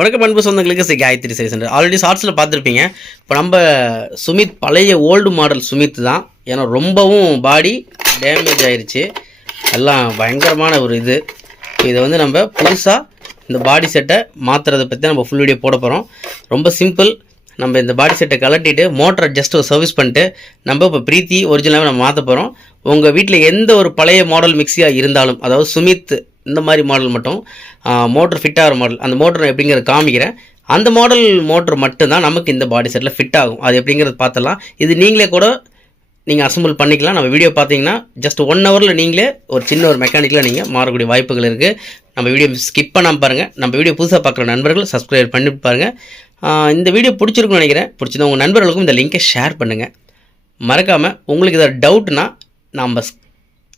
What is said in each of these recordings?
வணக்கம் அன்பு சொந்தங்களுக்கு காயத்ரி சரி சென்டர். ஆல்ரெடி ஷார்ட்ஸில் பார்த்துருப்பீங்க. இப்போ நம்ம சுமித் பழைய ஓல்டு மாடல் சுமித் தான். ஏன்னா ரொம்பவும் பாடி டேமேஜ் ஆயிடுச்சு. எல்லாம் பயங்கரமான ஒரு இதை வந்து நம்ம புதுசாக இந்த பாடி செட்டை மாற்றுறதை பற்றி நம்ம ஃபுல் வீடியோ போட போகிறோம். ரொம்ப சிம்பிள். நம்ம இந்த பாடி செட்டை கலட்டிட்டு மோட்டரை ஜஸ்ட் ஒரு சர்வீஸ் பண்ணிட்டு நம்ம இப்போ பிரீத்தி ஒரிஜினலாக நம்ம மாற்ற போகிறோம். உங்கள் வீட்டில் எந்த ஒரு பழைய மாடல் மிக்சியாக இருந்தாலும், அதாவது சுமித் இந்த மாதிரி மாடல் மட்டும் மோட்டர் ஃபிட் ஆகிற மாடல், அந்த மோட்டர் எப்படிங்கிறத காமிக்கிறேன். அந்த மாடல் மோட்டர் மட்டும்தான் நமக்கு இந்த பாடி செட்டில் ஃபிட் ஆகும். அது எப்படிங்கிறது பார்த்தலாம். இது நீங்களே கூட நீங்கள் அசம்பிள் பண்ணிக்கலாம். நம்ம வீடியோ பார்த்தீங்கன்னா ஜஸ்ட் 1 ஹவரில் நீங்களே ஒரு சின்ன ஒரு மெக்கானிக்கில் நீங்கள் மாறக்கூடிய வாய்ப்புகள் இருக்குது. நம்ம வீடியோ ஸ்கிப் பண்ணாமல் பாருங்கள். நம்ம வீடியோ புதுசாக பார்க்குற நண்பர்கள் சப்ஸ்கிரைப் பண்ணி பாருங்கள். இந்த வீடியோ பிடிச்சிருக்குன்னு நினைக்கிறேன். பிடிச்சது உங்கள் நண்பர்களுக்கும் இந்த லிங்கை ஷேர் பண்ணுங்கள். மறக்காமல் உங்களுக்கு ஏதாவது டவுட்னா நம்ம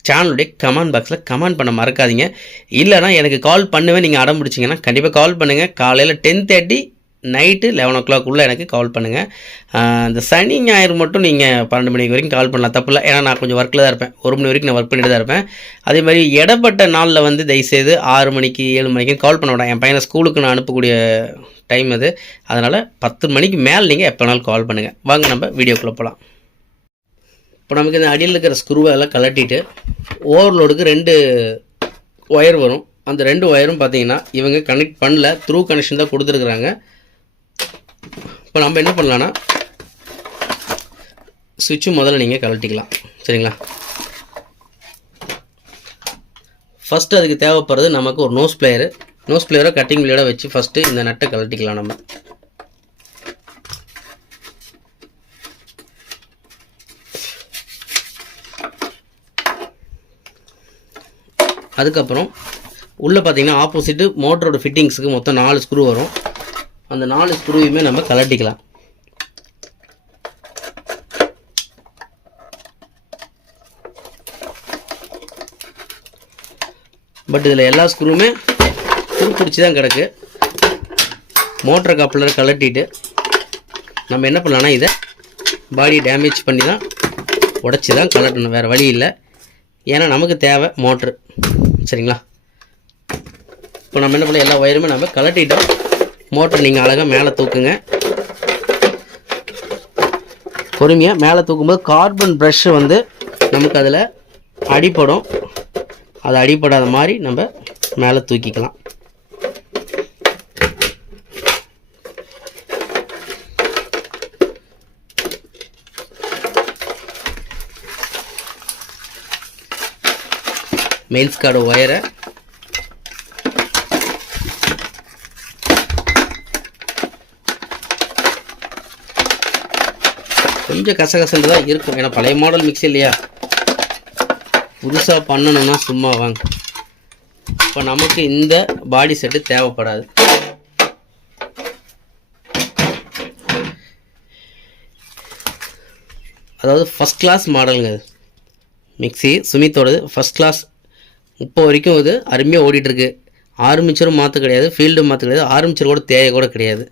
சேனலுடைய கமெண்ட் பாக்ஸில் கமெண்ட் பண்ண மறக்காதீங்க. இல்லைனா எனக்கு கால் பண்ணுவேன். நீங்கள் அடம் பிடிச்சிங்கன்னா கண்டிப்பாக கால் பண்ணுங்கள். காலையில் 10:30 நைட்டு 11 o'clock எனக்கு கால் பண்ணுங்கள். இந்த சனி ஞாயிறு மட்டும் நீங்கள் 12 மணிக்கு வரைக்கும் கால் பண்ணலாம், தப்பு இல்லை. ஏன்னா நான் கொஞ்சம் ஒர்க்கில் தான் இருப்பேன். 1 மணி வரைக்கும் நான் ஒர்க் பண்ணிட்டு தான் இருப்பேன். அதே மாதிரி இடப்பட்ட நாளில் வந்து தயவுசெய்து 6 மணிக்கு 7 மணிக்கு கால் பண்ண விடாம். என் பையனை ஸ்கூலுக்கு நான் அனுப்பக்கூடிய டைம் அது. அதனால் 10 மணிக்கு மேலே நீங்கள் எப்போ வேணாலும் கால் பண்ணுங்கள். வாங்க நம்ம வீடியோக்குள்ளே போகலாம். இப்போ நமக்கு இந்த அடியில் இருக்கிற ஸ்க்ரூவை எல்லாம் கலட்டிட்டு ஓவர்லோடுக்கு 2 ஒயர் வரும். அந்த 2 ஒயரும் பார்த்தீங்கன்னா இவங்க கனெக்ட் பண்ணல, த்ரூ கனெக்ஷன் தான் கொடுத்துருக்குறாங்க. இப்போ நம்ம என்ன பண்ணலான்னா சுவிட்சு முதல்ல நீங்கள் கலட்டிக்கலாம், சரிங்களா? ஃபஸ்ட்டு அதுக்கு தேவைப்படுறது நமக்கு ஒரு நோஸ் பிளேயரை கட்டிங் பிளேடை வச்சு ஃபஸ்ட்டு இந்த நட்டை கலட்டிக்கலாம். நம்ம அதுக்கப்புறம் உள்ளே பார்த்தீங்கன்னா ஆப்போசிட்டு மோட்டரோட ஃபிட்டிங்ஸுக்கு மொத்தம் 4 ஸ்க்ரூ வரும். அந்த 4 ஸ்க்ரூவையுமே நம்ம கலட்டிக்கலாம். பட் இதில் எல்லா ஸ்க்ரூவுமே பிடிச்சி தான் கிடக்கு. மோட்டர் கப்ளரை கலட்டிட்டு நம்ம என்ன பண்ணலான்னா இதை பாடி டேமேஜ் பண்ணி தான் உடச்சி தான் கலட்டணும், வேறு வழி இல்லை. ஏன்னா நமக்கு தேவை மோட்ரு, சரிங்களா? இப்போ நம்ம என்ன பண்ணலாம், எல்லா ஒயருமே நம்ம கலட்டிட்டோம். மோட்டர் நீங்கள் அழகாக மேலே தூக்குங்க. பொறுமையாக மேலே தூக்கும்போது கார்பன் ப்ரஷ்ஷு வந்து நமக்கு அதில் அடிப்படும். அது அடிப்படாத மாதிரி நம்ம மேலே தூக்கிக்கலாம். மெயின்ஸ் கார்டு ஒயரை கொஞ்சம் கசகசன்னு தான் இருக்கும். ஏன்னா பழைய மாடல் மிக்ஸி இல்லையா, புதுசாக பண்ணணும்னா சும்மா வாங்க. இப்போ நமக்கு இந்த பாடி செட்டு தேவைப்படாது. அதாவது ஃபஸ்ட் கிளாஸ் மாடலுங்க அது மிக்ஸி. சுமித்தோடது first class. இப்போ வரைக்கும் இது அருமையாக ஓடிட்டுருக்கு. ஆர்மிச்சரும் மாற்ற கிடையாது, ஃபீல்டும் மாற்ற கிடையாது, ஆர்மிச்சர் கூட தேவை கூட கிடையாது.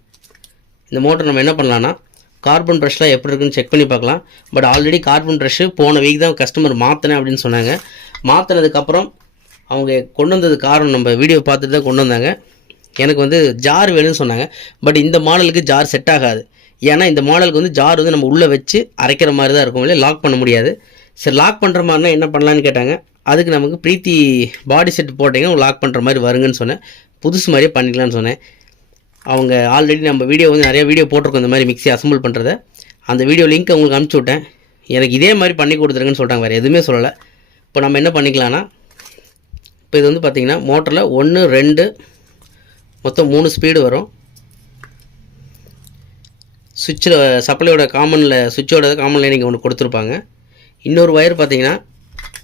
இந்த மோட்டர் நம்ம என்ன பண்ணலான்னா கார்பன் ப்ரஷ்லாம் எப்படி இருக்குன்னு செக் பண்ணி பார்க்கலாம். பட் ஆல்ரெடி கார்பன் ப்ரஷ்ஷு போன வீக் தான் கஸ்டமர் மாற்றினேன் அப்படின்னு சொன்னாங்க. மாற்றினதுக்கப்புறம் அவங்க கொண்டு வந்தது காரணம் நம்ம வீடியோ பார்த்துட்டு தான் கொண்டு வந்தாங்க. எனக்கு வந்து ஜார் வேணும்னு சொன்னாங்க. பட் இந்த மாடலுக்கு ஜார் செட் ஆகாது. ஏன்னா இந்த மாடலுக்கு வந்து ஜார் வந்து நம்ம உள்ளே வச்சு அரைக்கிற மாதிரி தான் இருக்கும், இல்லை லாக் பண்ண முடியாது. சரி, லாக் பண்ணுற மாதிரினா என்ன பண்ணலான்னு கேட்டாங்க. அதுக்கு நமக்கு பிரீத்தி பாடி செட் போட்டிங்கன்னா லாக் பண்ணுற மாதிரி வருங்கன்னு சொன்னேன். புதுசு மாதிரியே பண்ணிக்கலான்னு சொன்னேன். அவங்க ஆல்ரெடி நம்ம வீடியோ வந்து நிறைய வீடியோ போட்டிருக்கோம் இந்த மாதிரி மிக்ஸி அசம்பிள் பண்ணுறத. அந்த வீடியோ லிங்க் அவங்களுக்கு அனுப்பிச்சி விட்டேன். எனக்கு இதே மாதிரி பண்ணி கொடுத்துருங்கன்னு சொல்லிட்டாங்க, வேறு எதுவுமே சொல்லலை. இப்போ நம்ம என்ன பண்ணிக்கலாம்னா, இப்போ இது வந்து பார்த்திங்கன்னா மோட்டரில் 1 2 மொத்தம் 3 ஸ்பீடு வரும். சுவிட்சில் சப்ளையோட சுவிட்சோட காமன் லைன் இங்கே ஒன்று கொடுத்துருப்பாங்க. இன்னொரு ஒயர் பார்த்திங்கன்னா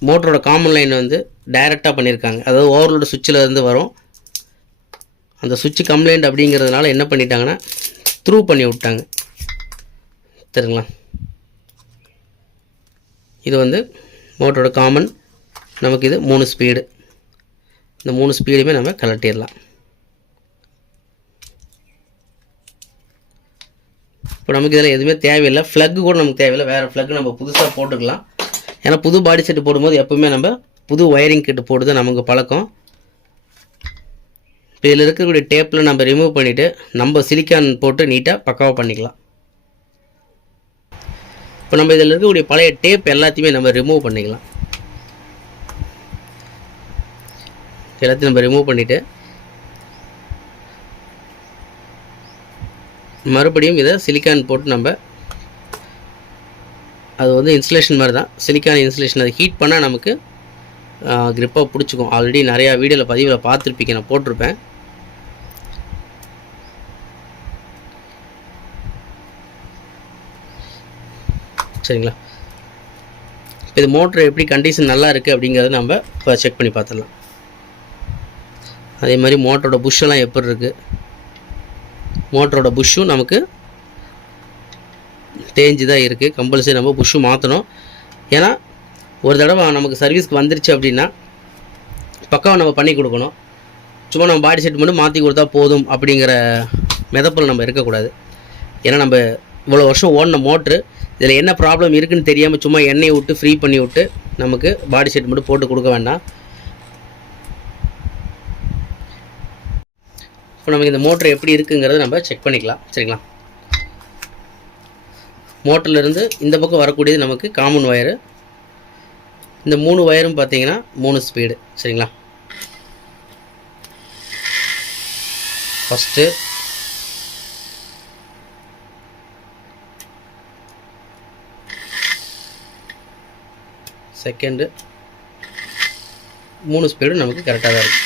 மோட்டரோட காமன் லைன் வந்து டைரெக்டாக பண்ணியிருக்காங்க. அதாவது ஓவர்லோடு சுவிட்சில் இருந்து வரும். அந்த சுவிட்ச் கம்ப்ளைண்ட் அப்படிங்கிறதுனால என்ன பண்ணிட்டாங்கன்னா த்ரூ பண்ணி விட்டாங்க, சரிங்களா? இது வந்து மோட்டரோட காமன். நமக்கு இது 3 ஸ்பீடு. இந்த 3 ஸ்பீடுமே நம்ம கலட்டிடலாம். இப்போ நமக்கு இதில் எதுவுமே தேவையில்லை. ஃப்ளக்கு கூட நமக்கு தேவையில்லை. வேறு ஃப்ளக் நம்ம புதுசாக போட்டுக்கலாம். ஏன்னா புது பாடி செட்டு போடும்போது எப்போவுமே நம்ம புது ஒயரிங் கிட்ட போடுறது நமக்கு பழக்கம். இப்போ இதில் இருக்கக்கூடிய டேப்பில் நம்ம ரிமூவ் பண்ணிவிட்டு நம்ம சிலிக்கான் போட்டு நீட்டாக பக்காவாக பண்ணிக்கலாம். இப்போ நம்ம இதில் இருக்கக்கூடிய பழைய டேப் எல்லாத்தையுமே நம்ம ரிமூவ் பண்ணிக்கலாம். எல்லாத்தையும் நம்ம ரிமூவ் பண்ணிவிட்டு மறுபடியும் இதை சிலிக்கான் போட்டு நம்ம அது வந்து இன்சுலேஷன் மாதிரி தான், சிலிக்கான் இன்சுலேஷன். அதை ஹீட் பண்ணால் நமக்கு க்ரிப்பாக பிடிச்சிக்கும். ஆல்ரெடி நிறையா வீடியோவில் பதிவில் பார்த்துருப்பீங்க, நான் போட்டிருப்பேன். சரிங்களா? இது மோட்ரு எப்படி கண்டிஷன் நல்லா இருக்குது அப்படிங்கிறத நம்ம இப்போ செக் பண்ணி பார்த்துடலாம். அதே மாதிரி மோட்டரோட புஷ்ஷெல்லாம் எப்படி இருக்குது, மோட்டரோட புஷ்ஷும் நமக்கு தேஞ்சு தான் இருக்குது. கம்பல்சரி நம்ம புஷ்ஷு மாற்றணும். ஏன்னா ஒரு தடவை நமக்கு சர்வீஸ்க்கு வந்துருச்சு அப்படின்னா பக்காவாக நம்ம பண்ணி கொடுக்கணும். சும்மா நம்ம பாடி செட் மட்டும் மாற்றி கொடுத்தா போதும் அப்படிங்கிற மெதப்பில் நம்ம இருக்கக்கூடாது. ஏன்னா நம்ம இவ்வளோ வருஷம் ஓடின மோட்ரு, இதில் என்ன ப்ராப்ளம் இருக்குதுன்னு தெரியாமல் சும்மா எண்ணெயை விட்டு ஃப்ரீ பண்ணி விட்டு நமக்கு பாடி செட் மட்டும் போட்டு கொடுக்க வேண்டாம். இப்போ நமக்கு இந்த மோட்ரு எப்படி இருக்குங்கிறத நம்ம செக் பண்ணிக்கலாம். சரிங்களா? மோட்டர்லேருந்து இந்த பக்கம் வரக்கூடியது நமக்கு காமன் ஒயரு. இந்த 3 ஒயரும் பார்த்தீங்கன்னா 3 ஸ்பீடு. சரிங்களா? ஃபஸ்ட்டு, செகண்டு, 3 ஸ்பீடு நமக்கு கரெக்டாக தான் இருக்குது.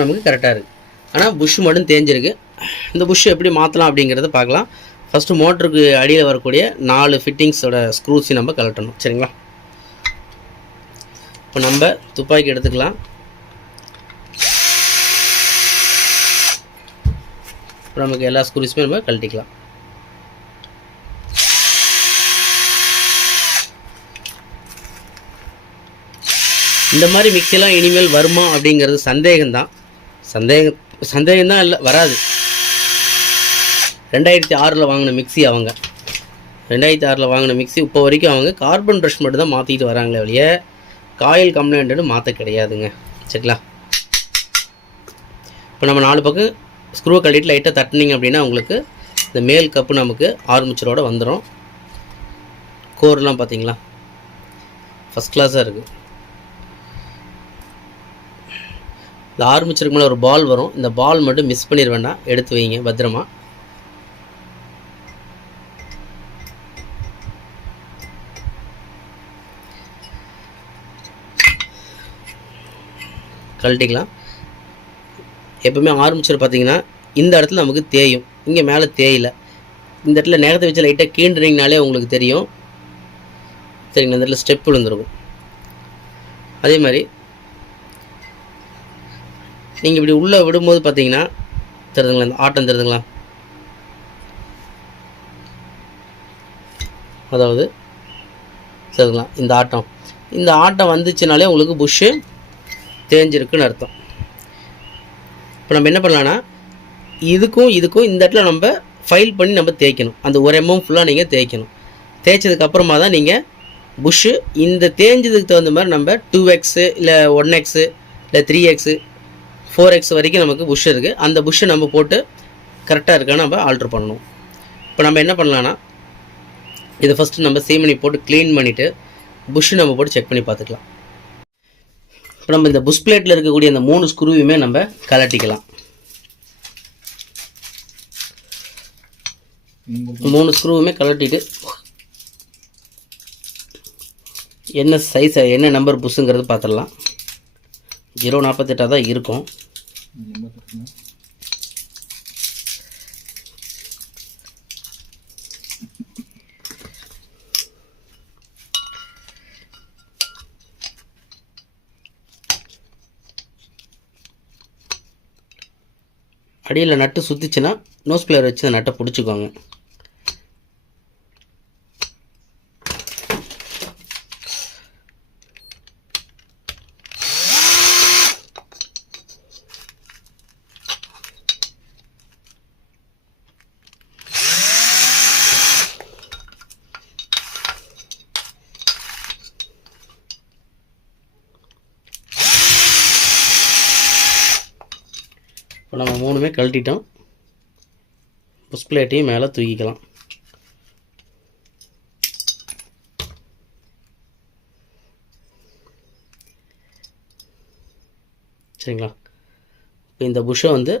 நமக்கு கரெக்டாக இருக்குது. ஆனால் புஷ் மட்டும் தேஞ்சிருக்கு. இந்த புஷ் எப்படி மாற்றலாம் அப்படிங்கிறத பார்க்கலாம். ஃபஸ்ட்டு மோட்டருக்கு அடியில் வரக்கூடிய 4 ஃபிட்டிங்ஸோட ஸ்க்ரூஸையும் நம்ம கலட்டணும். சரிங்களா? இப்போ நம்ம துப்பாக்கி எடுத்துக்கலாம். இப்போ நமக்கு எல்லா ஸ்க்ரூஸுமே நம்ம கழட்டிக்கலாம். இந்த மாதிரி மிக்சிலாம் இனிமேல் வருமா அப்படிங்கிறது சந்தேகம்தான். சந்தேகம்தான் இல்லை, வராது. 2006 வாங்கின மிக்சி அவங்க, 2006 வாங்கின மிக்சி இப்போ வரைக்கும் அவங்க கார்பன் ப்ரஷ் மட்டும் தான் மாற்றிட்டு வராங்களே வழிய காயில் கம்ப்ளைண்ட்டுன்னு மாற்ற கிடையாதுங்க. சரிங்களா? இப்போ நம்ம 4 பக்கம் ஸ்க்ரூ கழட்டிட்டு லைட்டாக தட்டினீங்க அப்படின்னா உங்களுக்கு இந்த மேல் கப்பு நமக்கு ஆர்மிச்சரோடு வந்துடும். கோர்லாம் பார்த்தீங்களா ஃபஸ்ட் கிளாஸாக இருக்குது. இந்த ஆர்மிச்சருக்கு மேலே ஒரு பால் வரும். இந்த பால் மட்டும் மிஸ் பண்ணிட வேண்டாம், எடுத்து வைங்க பத்திரமா. கழட்டிக்கலாம். எப்பவுமே ஆர்மிச்சர் பார்த்தீங்கன்னா இந்த இடத்துல நமக்கு தேயும், இங்கே மேலே தேயில. இந்த இடத்துல நேரத்தை வச்சு லைட்டாக கீண்டுறீங்கனாலே உங்களுக்கு தெரியும். சரிங்களா? இந்த இடத்துல ஸ்டெப் விழுந்துருக்கும். அதே மாதிரி நீங்கள் இப்படி உள்ளே விடும்போது பார்த்தீங்கன்னா தெரியுதுங்களா, இந்த ஆட்டம் தெரியுதுங்களா? அதாவது தெரியுதுங்களா இந்த ஆட்டம் வந்துச்சுனாலே உங்களுக்கு புஷ்ஷு தேஞ்சிருக்குன்னு அர்த்தம். இப்போ நம்ம என்ன பண்ணலான்னா இதுக்கும் இந்த இடத்துல நம்ம ஃபைல் பண்ணி நம்ம தேய்க்கணும். அந்த ஒரு எம்எம் ஃபுல்லாக நீங்கள் தேய்க்கணும். தேய்ச்சதுக்கப்புறமா தான் நீங்கள் புஷ்ஷு இந்த தேஞ்சதுக்கு தகுந்த மாதிரி நம்ம 2x இல்லை 1x இல்லை 3x 4x வரைக்கும் நமக்கு புஷ் இருக்குது. அந்த புஷ்ஷை நம்ம போட்டு கரெக்டாக இருக்கான்னு நம்ம ஆல்ட்ரு பண்ணணும். இப்போ நம்ம என்ன பண்ணலான்னா இதை ஃபஸ்ட்டு நம்ம சீமனி போட்டு க்ளீன் பண்ணிவிட்டு புஷ்ஷு நம்ம போட்டு செக் பண்ணி பார்த்துக்கலாம். இப்போ நம்ம இந்த புஷ் பிளேட்டில் இருக்கக்கூடிய அந்த 3 ஸ்க்ரூவையுமே நம்ம கலட்டிக்கலாம். 3 ஸ்க்ரூவுமே கலட்டிட்டு என்ன சைஸ் என்ன நம்பர் புஷ்ஷுங்கிறது பார்த்துடலாம். 048 தான் இருக்கும். அடியில் நட்டு சுற்றிச்சுன்னா நோஸ் பிளேயர் வச்சு அந்த நட்டை பிடிச்சிக்கோங்க. இப்போ நம்ம 3மே கழட்டிட்டோம். புஷ் பிளேட்டையும் மேலே தூக்கிக்கலாம். சரிங்களா? இப்போ இந்த புஷ்ஷை வந்து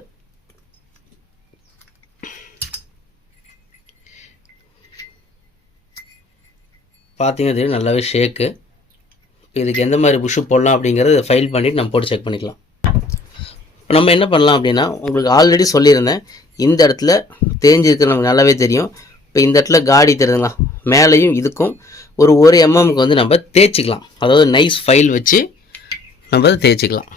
பார்த்தீங்கன்னா தெரியும் நல்லாவே ஷேக்கு. இதுக்கு எந்த மாதிரி புஷ்ஷு போடலாம் அப்படிங்கிறத ஃபைல் பண்ணிவிட்டு நம்ம போட்டு செக் பண்ணிக்கலாம். இப்போ நம்ம என்ன பண்ணலாம் அப்படின்னா, உங்களுக்கு ஆல்ரெடி சொல்லியிருந்தேன், இந்த இடத்துல தேஞ்சிருக்கிறது நமக்கு நல்லாவே தெரியும். இப்போ இந்த இடத்துல காடி தெரியுதுங்களா, மேலேயும் இதுக்கும் ஒரு 1 mmக்கு வந்து நம்ம தேய்ச்சிக்கலாம். அதாவது நைஸ் ஃபைல் வச்சு நம்ம அதை தேய்ச்சிக்கலாம்.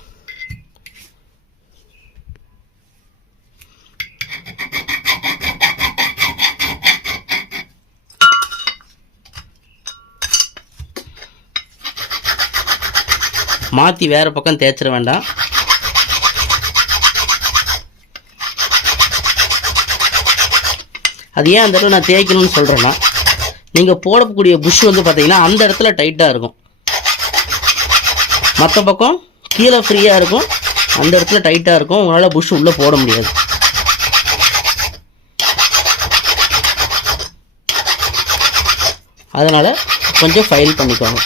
மாற்றி வேறு பக்கம் தேய்ச்சிட வேண்டாம். அது ஏன் அந்த இடத்துல நான் தேய்க்கணும்னு சொல்கிறேன்னா, நீங்கள் போடக்கூடிய புஷ் வந்து பார்த்தீங்கன்னா அந்த இடத்துல டைட்டாக இருக்கும், மற்ற பக்கம் கீழே ஃப்ரீயாக இருக்கும், அந்த இடத்துல டைட்டாக இருக்கும். உங்களால் புஷ் உள்ளே போட முடியாது. அதனால் கொஞ்சம் ஃபைல் பண்ணிக்கோங்க.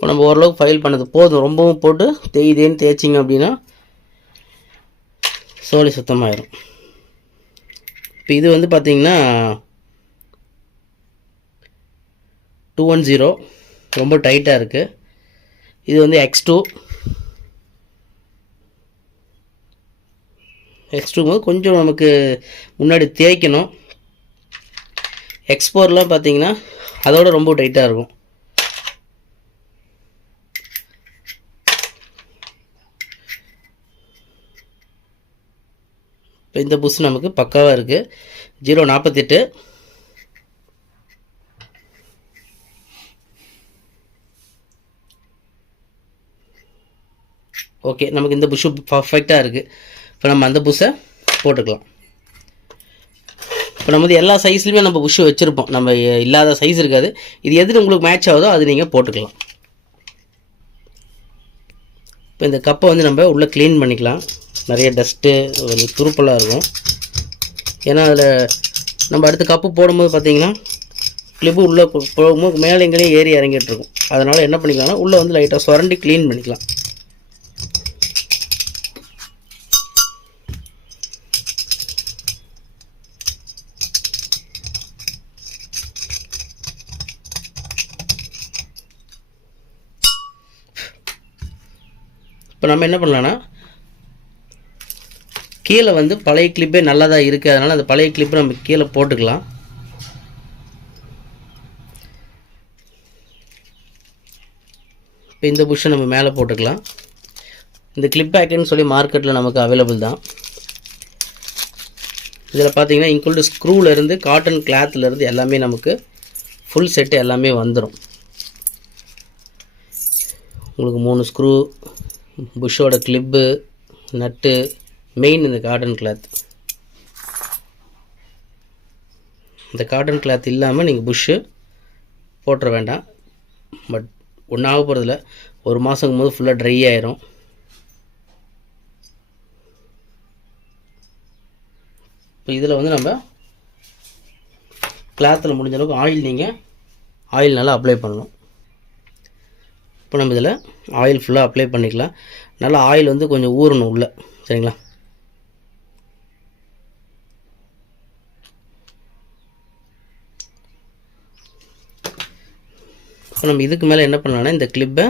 இப்போ நம்ம ஓரளவுக்கு ஃபைல் பண்ணது போதும். ரொம்பவும் போட்டு தேய்தேன்னு தேய்ச்சிங்க அப்படின்னா சோலி சுத்தமாயிடும். இப்போ இது வந்து பார்த்திங்கன்னா 210 ரொம்ப டைட்டாக இருக்குது. இது வந்து X2 போது கொஞ்சம் நமக்கு முன்னாடி தேய்க்கணும். X4லாம் பார்த்திங்கன்னா அதோட ரொம்ப டைட்டாக இருக்கும். இப்போ இந்த புஷ் நமக்கு பக்காவாக இருக்குது. 0.48. ஓகே, நமக்கு இந்த புஷ்ஷு பர்ஃபெக்டாக இருக்குது. இப்போ நம்ம அந்த புஷ்ஷை போட்டுக்கலாம். இப்போ நம்ம வந்து எல்லா சைஸ்லையுமே நம்ம புஷ்ஷு வச்சுருப்போம், நம்ம இல்லாத சைஸ் இருக்காது. இது எது உங்களுக்கு மேட்ச் ஆகுதோ அது நீங்கள் போட்டுக்கலாம். இப்போ இந்த கப்பை வந்து நம்ம உள்ளே க்ளீன் பண்ணிக்கலாம். நிறைய டஸ்ட்டு துருப்பெல்லாம் இருக்கும். ஏன்னா அதில் நம்ம அடுத்த கப்பு போடும்போது பார்த்திங்கன்னா கிளிப்பு உள்ளே போகும்போது மேலே எங்கேயும் ஏறி இறங்கிட்டு இருக்கும். அதனால் என்ன பண்ணிக்கலாம்னா உள்ளே வந்து லைட்டாக சுரண்டி க்ளீன் பண்ணிக்கலாம். இப்போ நம்ம என்ன பண்ணலான்னா, கீழே வந்து பழைய கிளிப்பே நல்லா தான் இருக்குது, அதனால் அந்த பழைய கிளிப்பை நம்ம கீழே போட்டுக்கலாம். இப்போ இந்த புஷ்ஷை நம்ம மேலே போட்டுக்கலாம். இந்த கிளிப் பேக்குன்னு சொல்லி மார்க்கெட்டில் நமக்கு அவைலபிள் தான். இதில் பார்த்தீங்கன்னா இன்க்ளூடு ஸ்க்ரூலேருந்து காட்டன் கிளாத்லேருந்து எல்லாமே நமக்கு ஃபுல் செட்டு எல்லாமே வந்துடும். உங்களுக்கு 3 ஸ்க்ரூ, புஷ்ஷோட கிளிப்பு, நட்டு, மெயின் இந்த காட்டன் கிளாத். இந்த காட்டன் கிளாத் இல்லாமல் நீங்கள் புஷ்ஷு போட்டுற வேண்டாம். பட் ஒன்றாக போகிறதில்ல, 1 மாதங்கும் போது ஃபுல்லாக ட்ரை ஆயிரும். இப்போ இதில் வந்து நம்ம கிளாத்தில் முடிஞ்ச அளவுக்கு ஆயில் நல்லா அப்ளை பண்ணணும். இப்போ நம்ம இதில் ஆயில் ஃபுல்லாக அப்ளை பண்ணிக்கலாம். நல்லா ஆயில் வந்து கொஞ்சம் ஊறணும் உள்ள, சரிங்களா? இப்போ நம்ம இதுக்கு மேலே என்ன பண்ணலாம்னா இந்த கிளிப்பை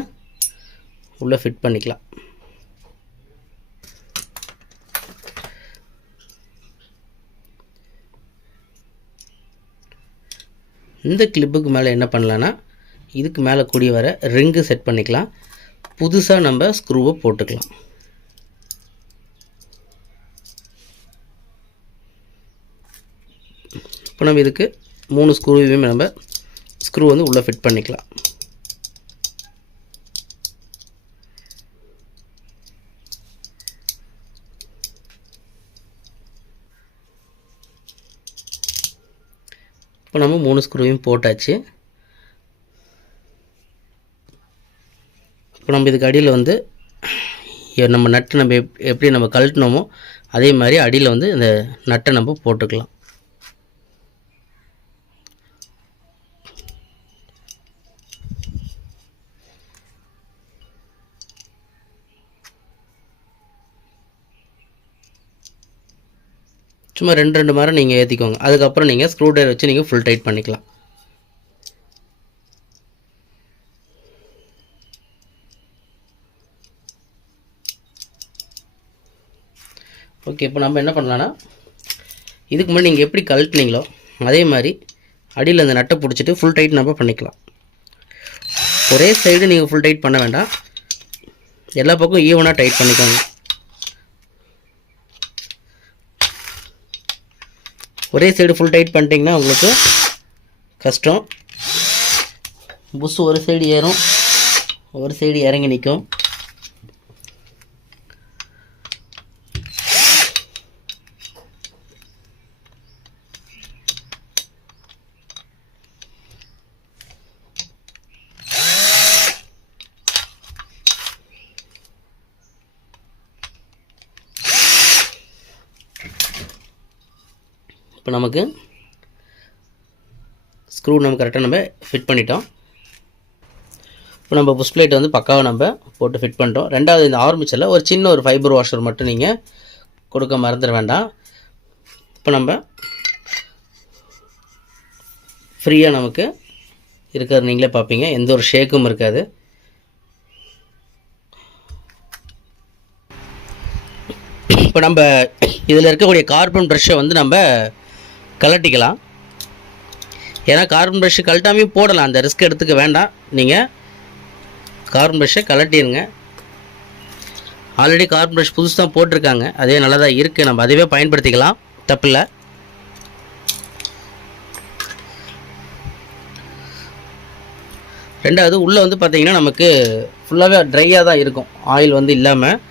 உள்ளே ஃபிட் பண்ணிக்கலாம். இந்த கிளிப்புக்கு மேலே என்ன பண்ணலான்னா இதுக்கு மேலே கூடிய வர ரிங்கு செட் பண்ணிக்கலாம். புதுசாக நம்ம ஸ்க்ரூவை போட்டுக்கலாம். இப்போ நம்ம இதுக்கு 3 ஸ்க்ரூவையுமே நம்ம ஸ்க்ரூ வந்து உள்ளே ஃபிட் பண்ணிக்கலாம். இப்போ நம்ம 3 ஸ்க்ரூவையும் போட்டாச்சு. இப்போ நம்ம இதுக்கு அடியில் வந்து நம்ம நட்டு நம்ம எப்படி நம்ம கழட்டினோமோ அதே மாதிரி அடியில் வந்து இந்த நட்டை நம்ம போட்டுக்கலாம். சும்மா 2 மரம் நீங்கள் ஏற்றிக்கோங்க. அதுக்கப்புறம் நீங்கள் ஸ்க்ரூ ட்ரைவர் வச்சு நீங்கள் ஃபுல் டைட் பண்ணிக்கலாம். ஓகே, இப்போ நம்ம என்ன பண்ணலான்னா, இதுக்கு முன்னாடி நீங்கள் எப்படி கழட்டினீங்களோ அதே மாதிரி அடியில் அந்த நட்டை பிடிச்சிட்டு ஃபுல் டைட் நம்ம பண்ணிக்கலாம். ஒரே சைடு நீங்கள் ஃபுல் டைட் பண்ண வேண்டாம், எல்லா பக்கம் ஈவனாக டைட் பண்ணிக்கோங்க. ஒரே சைடு ஃபுல் டைட் பண்ணிட்டீங்கன்னா உங்களுக்கு கஷ்டம். புஷ் ஒரு சைடு ஏறும், ஒரு சைடு இறங்கி நிற்கும். இப்போ நமக்கு ஸ்க்ரூ நம்ம கரெக்டாக நம்ம ஃபிட் பண்ணிட்டோம். இப்போ நம்ம புஷ் பிளேட் வந்து பக்காவாக நம்ம போட்டு ஃபிட் பண்ணிட்டோம். ரெண்டாவது இந்த ஆர்மிச்சரில் ஒரு சின்ன ஒரு ஃபைபர் வாஷர் மட்டும் நீங்கள் கொடுக்க மறந்துட வேண்டாம். இப்போ நம்ம ஃப்ரீயாக நமக்கு இருக்கிறது நீங்களே பார்ப்பீங்க, எந்த ஒரு ஷேக்கும் இருக்காது. இப்போ நம்ம இதில் இருக்கக்கூடிய கார்பன் ப்ரஷ்ஷை வந்து நம்ம கழட்டிக்கலாம். ஏன்னா கார்பன் ப்ரஷ்ஷு கழட்டாமையும் போடலாம், அந்த ரிஸ்க் எடுத்துக்க வேண்டாம். நீங்கள் கார்பன் ப்ரஷ்ஷை கழட்டிடுங்க. ஆல்ரெடி கார்பன் ப்ரஷ் புதுசு தான் போட்டிருக்காங்க, அதே நல்லா தான் இருக்குது, நம்ம அதுவே பயன்படுத்திக்கலாம், தப்பில்லை. ரெண்டாவது உள்ளே வந்து பார்த்திங்கன்னா நமக்கு ஃபுல்லாகவே ட்ரையாக தான் இருக்கும், ஆயில் வந்து இல்லாமல்.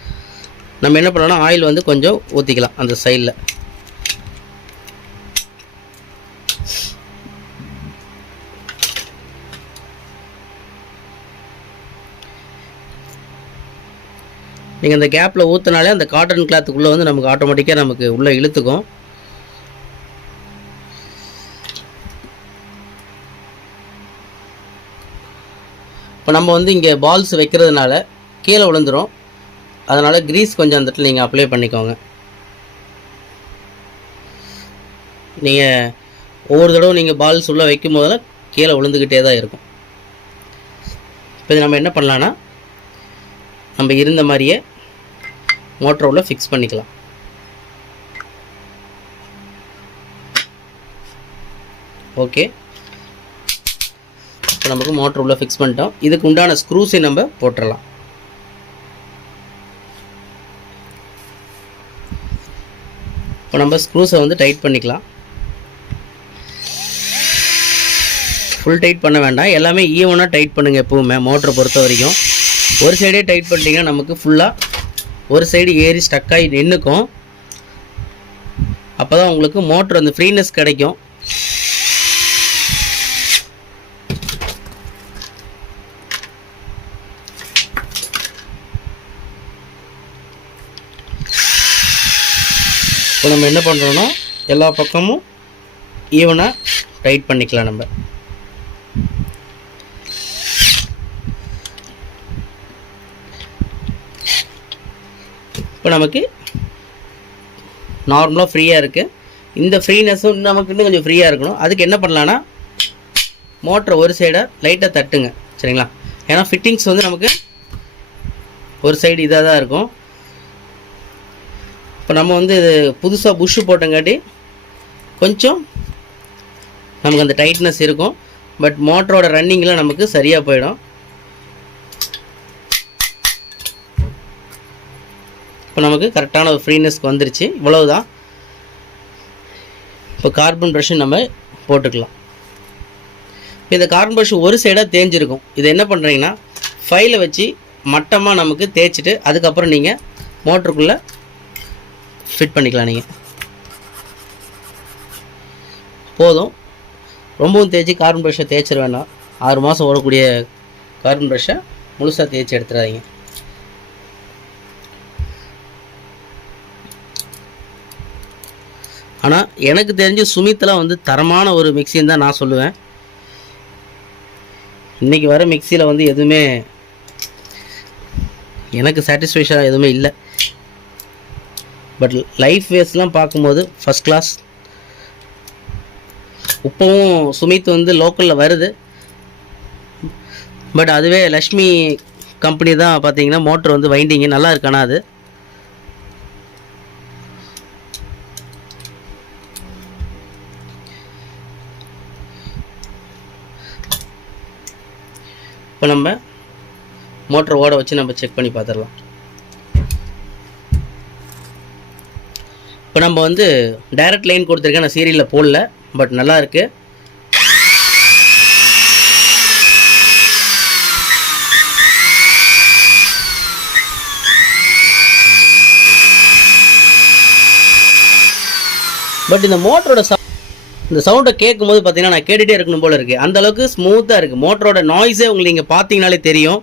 நம்ம என்ன பண்ணலாம், ஆயில் வந்து கொஞ்சம் ஊற்றிக்கலாம் அந்த சைடில். நீங்கள் அந்த கேப்பில் ஊற்றினாலே அந்த காட்டன் கிளாத்துக்குள்ளே வந்து நமக்கு ஆட்டோமேட்டிக்காக நமக்கு உள்ளே இழுத்துக்கும். இப்போ நம்ம வந்து இங்கே பால்ஸ் வைக்கிறதுனால கீழே விழுந்துடும், அதனால் க்ரீஸ் கொஞ்சம் அந்த இடத்துல நீங்கள் அப்ளை பண்ணிக்கோங்க. நீங்கள் ஒவ்வொரு தடவை நீங்கள் பால்ஸ் உள்ளே வைக்கும் போதெல்லாம் கீழே விழுந்துக்கிட்டே தான் இருக்கும். இப்போ இது நம்ம என்ன பண்ணலான்னா, நம்ம இருந்த மாதிரியே மோட்டர் உள்ள ஃபிக்ஸ் பண்ணிக்கலாம். ஓகே, இப்போ நமக்கு மோட்டர் உள்ள ஃபிக்ஸ் பண்ணிட்டோம். இதுக்கு உண்டான ஸ்க்ரூஸை நம்ம போட்டுடலாம். இப்போ நம்ம ஸ்க்ரூஸை வந்து டைட் பண்ணிக்கலாம். ஃபுல் டைட் பண்ண வேண்டாம், எல்லாமே ஈவனாக டைட் பண்ணுங்கள் எப்போவுமே மோட்டரை பொறுத்த வரைக்கும். ஒரு சைடே டைட் பண்ணிட்டீங்கன்னா நமக்கு ஃபுல்லாக ஒரு சைடு ஏறி ஸ்டக்காகி நின்றுக்கும். அப்போ தான் உங்களுக்கு மோட்டர் அந்த ஃப்ரீனஸ் கிடைக்கும். இப்போ நம்ம என்ன பண்ணுறோன்னா, எல்லா பக்கமும் ஈவனாக டைட் பண்ணிக்கலாம். நம்ம இப்போ நமக்கு நார்மலாக ஃப்ரீயாக இருக்குது. இந்த ஃப்ரீனஸும் நமக்கு இன்னும் கொஞ்சம் ஃப்ரீயாக இருக்கணும். அதுக்கு என்ன பண்ணலான்னா, மோட்டரை ஒரு சைடாக லைட்டாக தட்டுங்க, சரிங்களா? ஏன்னா ஃபிட்டிங்ஸ் வந்து நமக்கு ஒரு சைடு இதாக தான் இருக்கும். இப்போ நம்ம வந்து இது புதுசாக புஷ்ஷு போட்டங்காட்டி கொஞ்சம் நமக்கு அந்த டைட்னஸ் இருக்கும். பட் மோட்டரோட ரன்னிங்கில் நமக்கு சரியாக போயிடும். இப்போ நமக்கு கரெக்டான ஒரு ஃப்ரீனஸ்க்கு வந்துருச்சு. இவ்வளவு தான். இப்போ கார்பன் ப்ரஷ்ஷு நம்ம போட்டுக்கலாம். இந்த கார்பன் ப்ரஷ் ஒரு சைடாக தேஞ்சிருக்கும். இதை என்ன பண்ணுறீங்கன்னா, ஃபைலை வச்சு மட்டமாக நமக்கு தேய்ச்சிட்டு அதுக்கப்புறம் நீங்கள் மோட்டருக்குள்ளே ஃபிட் பண்ணிக்கலாம். நீங்கள் போதும். ரொம்பவும் தேய்ச்சி கார்பன் ப்ரஷ்ஷை தேய்ச்சிட வேண்டாம். 6 மாதம் ஓடக்கூடிய கார்பன் ப்ரஷ்ஷை முழுசாக தேய்ச்சி எடுத்துடாதீங்க. ஆனால் எனக்கு தெரிஞ்சு சுமித்லாம் வந்து தரமான ஒரு மிக்சின்னு தான் நான் சொல்லுவேன். இன்றைக்கி வர மிக்சியில் வந்து எதுவுமே எனக்கு சாட்டிஸ்ஃபேக்ஷனாக எதுவுமே இல்லை. பட் லைஃப் வேஸ்லாம் பார்க்கும்போது ஃபஸ்ட் கிளாஸ். இப்போவும் சுமித் வந்து லோக்கலில் வருது. பட் அதுவே லக்ஷ்மி கம்பெனி தான் பார்த்தீங்கன்னா மோட்ரு வந்து வைண்டிங்கு நல்லா இருக்கானா அது. இப்போ நம்ம மோட்டரை ஓட வச்சு நம்ம செக் பண்ணி பார்த்துடலாம். இப்போ நம்ம வந்து டைரக்ட் லைன் கொடுத்துருக்கேன், நான் சீரியலில் போடல. பட் நல்லா இருக்கு. பட் இந்த மோட்டரோட இந்த சவுண்டை கேட்கும்போது பார்த்தீங்கன்னா நான் கேட்டுகிட்டே இருக்கணும் போல இருக்குது. அந்த அளவுக்கு ஸ்மூத்தாக இருக்குது. மோட்டரோட நாய்ஸே உங்களுக்கு நீங்கள் பார்த்தீங்கனாலே தெரியும்.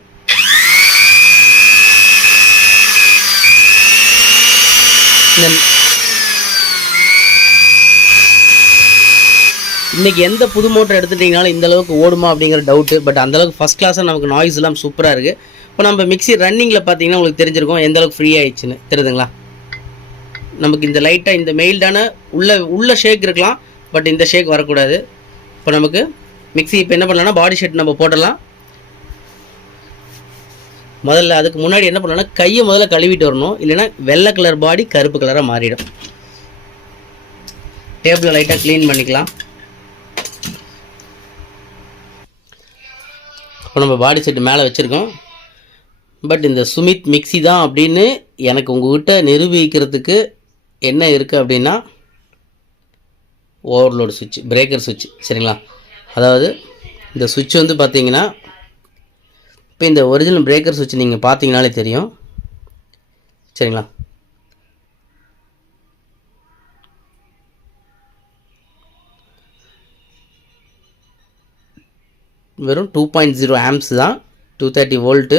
இன்றைக்கி எந்த புது மோட்டர் எடுத்துட்டிங்கனாலும் இந்த அளவுக்கு ஓடுமா அப்படிங்கிற டவுட்டு. பட் அந்தளவுக்கு ஃபஸ்ட் கிளாஸாக நமக்கு நாய்ஸ் எல்லாம் சூப்பராக இருக்குது. இப்போ நம்ம மிக்சி ரன்னிங்கில் பார்த்தீங்கன்னா உங்களுக்கு தெரிஞ்சிருக்கும் எந்த அளவுக்கு ஃப்ரீ ஆயிடுச்சுன்னு. தெரியுதுங்களா? நமக்கு இந்த லைட்டாக இந்த மெயில்டான உள்ள ஷேக் இருக்கலாம். பட் இந்த ஷேக் வரக்கூடாது. இப்போ நமக்கு மிக்சி இப்போ என்ன பண்ணலாம்னா பாடி ஷீட் நம்ம போடலாம். முதல்ல அதுக்கு முன்னாடி என்ன பண்ணலாம்னா கையை முதல்ல கழுவிட்டு வரணும். இல்லைன்னா வெள்ளை கலர் பாடி கருப்பு கலராக மாறிடும். டேபிளை லைட்டாக க்ளீன் பண்ணிக்கலாம். இப்போ நம்ம பாடி செட்டு மேலே வச்சுருக்கோம். பட் இந்த சுமித் மிக்சி தான் அப்படின்னு எனக்கு உங்கள்கிட்ட நிரூபிக்கிறதுக்கு என்ன இருக்குது அப்படின்னா ஓவர்லோடு சுவிட்ச், பிரேக்கர் சுவிட்ச். சரிங்களா? அதாவது இந்த சுவிட்ச் வந்து பார்த்தீங்கன்னா இப்போ இந்த ஒரிஜினல் பிரேக்கர் சுவிட்ச் நீங்கள் பார்த்தீங்கனாலே தெரியும். சரிங்களா? வெறும் 2.0 ஆம்ப்ஸ் தான், 230 வோல்ட்டு.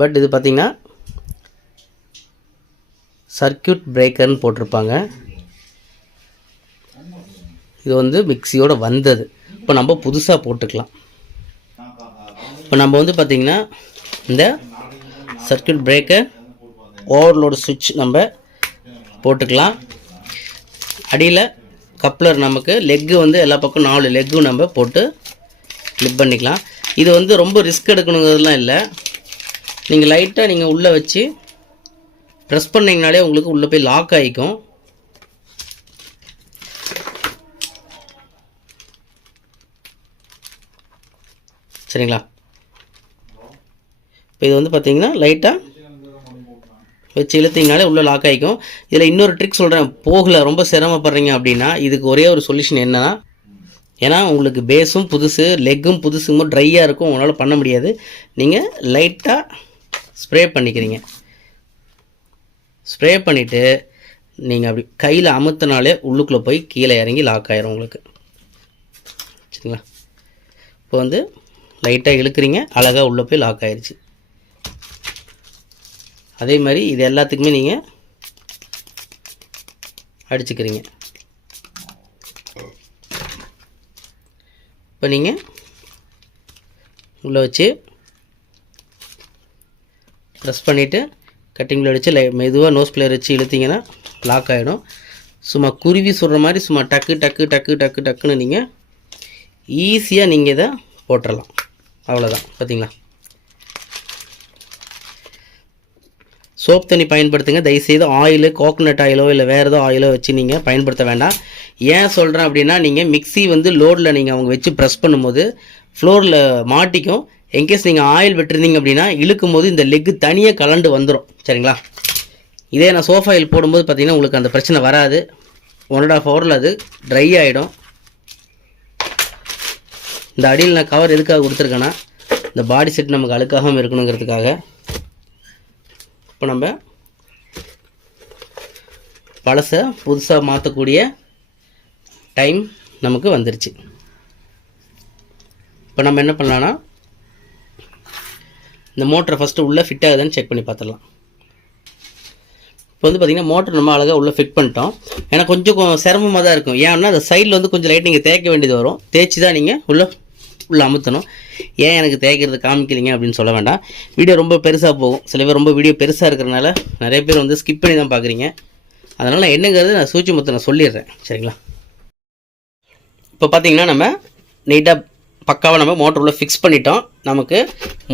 பட் இது பார்த்தீங்கன்னா சர்க்யூட் பிரேக்கர்னு போட்டிருப்பாங்க. இது வந்து மிக்சியோடு வந்தது. இப்போ நம்ம புதுசாக போட்டுக்கலாம். இப்போ நம்ம வந்து பார்த்திங்கன்னா இந்த சர்க்யூட் பிரேக்கர் ஓவர்லோடு சுவிட்ச் நம்ம போட்டுக்கலாம். அடியில் கப்ளர் நமக்கு லெக்கு வந்து எல்லா பக்கம் 4 லெக்கும் நம்ம போட்டு கிளிப் பண்ணிக்கலாம். இது வந்து ரொம்ப ரிஸ்க் எடுக்கணுங்கிறதுலாம் இல்லை. நீங்கள் லைட்டாக நீங்கள் உள்ளே வச்சு ப்ரெஸ் பண்ணிங்கனாலே உங்களுக்கு உள்ளே போய் லாக் ஆகிக்கும். சரிங்களா? இப்போ இது வந்து பார்த்தீங்கன்னா லைட்டாக வச்சு இழுத்திங்கனாலே உள்ளே லாக் ஆகிக்கும். இதில் இன்னொரு ட்ரிக் சொல்கிறேன். போகல ரொம்ப சிரமப்படுறீங்க அப்படின்னா இதுக்கு ஒரே ஒரு சொல்யூஷன் என்னன்னா, ஏன்னா உங்களுக்கு பேஸும் புதுசு லெக்கும் புதுசுங்க ட்ரையாக இருக்கும், உங்களால் பண்ண முடியாது. நீங்கள் லைட்டாக ஸ்ப்ரே பண்ணிக்கிறீங்க. ஸ்ப்ரே பண்ணிவிட்டு நீங்கள் அப்படி கையில் அமுத்தினாலே உள்ளுக்குள்ளே போய் கீழே இறங்கி லாக் ஆகிரும் உங்களுக்கு. சரிங்களா? இப்போ வந்து லைட்டாக இழுக்கிறீங்க, அழகாக உள்ளே போய் லாக் ஆகிடுச்சு. அதே மாதிரி இது எல்லாத்துக்குமே நீங்கள் அடிச்சுக்கிறீங்க. இப்போ நீங்கள் உள்ளே வச்சு ப்ரெஸ் பண்ணிவிட்டு கட்டிங்கில் அடித்து மெதுவாக நோஸ் பிளேயர் வச்சு இழுத்திங்கன்னா லாக் ஆகிடும். சும்மா குருவி சொல்கிற மாதிரி சும்மா டக்கு டக்கு டக்கு டக்கு டக்குன்னு நீங்கள் ஈஸியாக நீங்கள் இதை போட்டுடலாம். அவ்வளோதான். பார்த்தீங்களா? சோப் தண்ணி பயன்படுத்துங்க தயவுசெய்து. ஆயிலு கோகோனட் ஆயிலோ இல்லை வேறு ஏதோ ஆயிலோ வச்சு நீங்கள் பயன்படுத்த வேண்டாம். ஏன் சொல்கிறேன் அப்படின்னா நீங்கள் மிக்சி வந்து லோடில் நீங்கள் அவங்க வச்சு ப்ரெஸ் பண்ணும்போது ஃப்ளோரில் மாட்டிக்கும். இன்கேஸ் நீங்கள் ஆயில் விட்டுருந்தீங்க அப்படின்னா இழுக்கும் போது இந்த லெக்கு தனியாக கலண்டு வந்துடும். சரிங்களா? இதே நான் சோஃபா ஆயில் போடும்போது பார்த்தீங்கன்னா உங்களுக்கு அந்த பிரச்சனை வராது. 1.5 ஹவரில் அது ட்ரை ஆகிடும். இந்த அடியில் நான் கவர் எதுக்காக கொடுத்துருக்கேன்னா இந்த பாடி செட் நமக்கு அழுக்காகாமல் இருக்கணுங்கிறதுக்காக. இப்போ நம்ம பழசை புதுசாக மாற்றக்கூடிய டைம் நமக்கு வந்துருச்சு. இப்போ நம்ம என்ன பண்ணலான்னா இந்த மோட்டரை ஃபஸ்ட்டு உள்ளே ஃபிட் ஆகுதுன்னு செக் பண்ணி பார்த்துடலாம். இப்போ வந்து பார்த்திங்கன்னா மோட்டர் நம்ம அழகாக உள்ளே ஃபிட் பண்ணிட்டோம். ஏன்னா கொஞ்சம் சிரமமாக தான் இருக்கும். ஏன்னா அந்த சைடில் வந்து கொஞ்சம் லைட் நீங்கள் தேய்க்க வேண்டியது வரும். தேய்ச்சி தான் நீங்கள் உள்ளே அமுத்தணும். ஏன் எனக்கு தேய்க்கிறது காமிக்கலிங்க அப்படின்னு சொல்ல வேண்டாம். வீடியோ ரொம்ப பெருசாக போகும். சில பேர் ரொம்ப வீடியோ பெருசாக இருக்கிறனால நிறைய பேர் வந்து ஸ்கிப் பண்ணி தான் பார்க்குறீங்க. அதனால் நான் என்னங்கிறது நான் சூட்சுமத்தை நான் சொல்லிடுறேன். சரிங்களா? இப்போ பார்த்திங்கன்னா நம்ம நீட்டாக பக்காவாக நம்ம மோட்டர் உள்ளே ஃபிக்ஸ் பண்ணிட்டோம். நமக்கு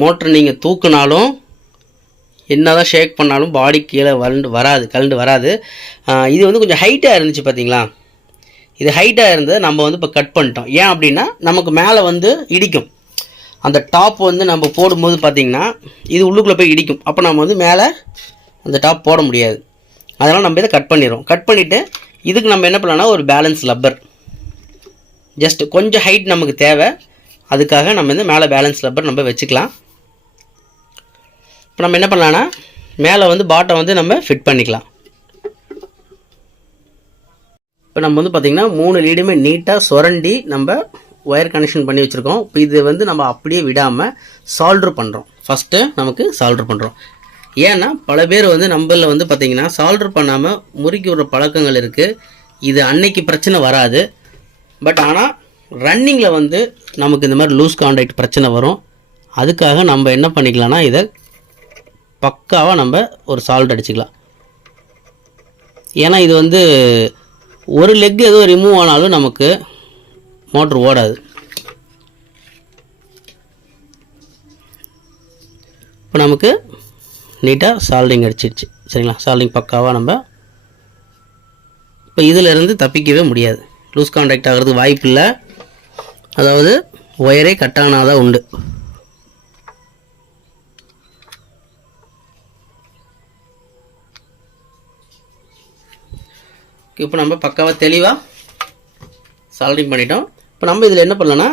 மோட்டர் நீங்கள் தூக்குனாலும் என்ன தான் ஷேக் பண்ணாலும் பாடி கீழே கலண்டு வராது. இது வந்து கொஞ்சம் ஹைட்டாக இருந்துச்சு பார்த்தீங்களா? இது ஹைட்டாக இருந்தது நம்ம வந்து இப்போ கட் பண்ணிட்டோம். ஏன் அப்படின்னா நமக்கு மேலே வந்து இடிக்கும். அந்த டாப் வந்து நம்ம போடும்போது பார்த்திங்கன்னா இது உள்ளுக்குள்ளே போய் இடிக்கும். அப்போ நம்ம வந்து மேலே அந்த டாப் போட முடியாது. அதனால் நம்ம இதை கட் பண்ணிடுறோம். கட் பண்ணிவிட்டு இதுக்கு நம்ம என்ன பண்ணலாம்னா ஒரு பேலன்ஸ் லப்பர், ஜஸ்ட் கொஞ்சம் ஹைட் நமக்கு தேவை. அதுக்காக நம்ம வந்து மேலே பேலன்ஸ் லப்பர் நம்ம வச்சுக்கலாம். இப்போ நம்ம என்ன பண்ணலான்னா மேலே வந்து பாட்டம் வந்து நம்ம ஃபிட் பண்ணிக்கலாம். இப்போ நம்ம வந்து பார்த்திங்கன்னா 3 லீடுமே நீட்டாக சுரண்டி நம்ம ஒயர் கனெக்ஷன் பண்ணி வச்சுருக்கோம். இப்போ இது வந்து நம்ம அப்படியே விடாமல் சால்ட்ரு பண்ணுறோம். ஃபஸ்ட்டு நமக்கு சால்ட்ரு பண்ணுறோம். ஏன்னா பல பேர் வந்து நம்மளில் வந்து பார்த்திங்கன்னா சால்ட்ரு பண்ணாமல் முறுக்கி விடுற பழக்கங்கள் இருக்குது. இது அன்னைக்கு பிரச்சனை வராது. பட் ஆனால் ரன்னிங்கில் வந்து நமக்கு இந்த மாதிரி லூஸ் கான்டாக்ட் பிரச்சனை வரும். அதுக்காக நம்ம என்ன பண்ணிக்கலாம்னா இதை பக்காவாக நம்ம ஒரு சால்ட் அடிச்சுக்கலாம். ஏன்னா இது வந்து ஒரு லெக் ஏதோ ரிமூவ் ஆனாலும் நமக்கு மோட்ரு ஓடாது. இப்போ நமக்கு நீட்டாக சால்டிங் அடிச்சிடுச்சு. சரிங்களா? சால்டிங் பக்காவாக நம்ம இப்போ இதிலேருந்து தப்பிக்கவே முடியாது. லூஸ் கான்டாக்ட் ஆகிறதுக்கு வாய்ப்பு இல்லை. அதாவது ஒயரே கட் ஆனாதான் உண்டு. இப்போ நம்ம பக்காவாக தெளிவாக சால்டிங் பண்ணிட்டோம். இப்போ நம்ம இதில் என்ன பண்ணலான்னா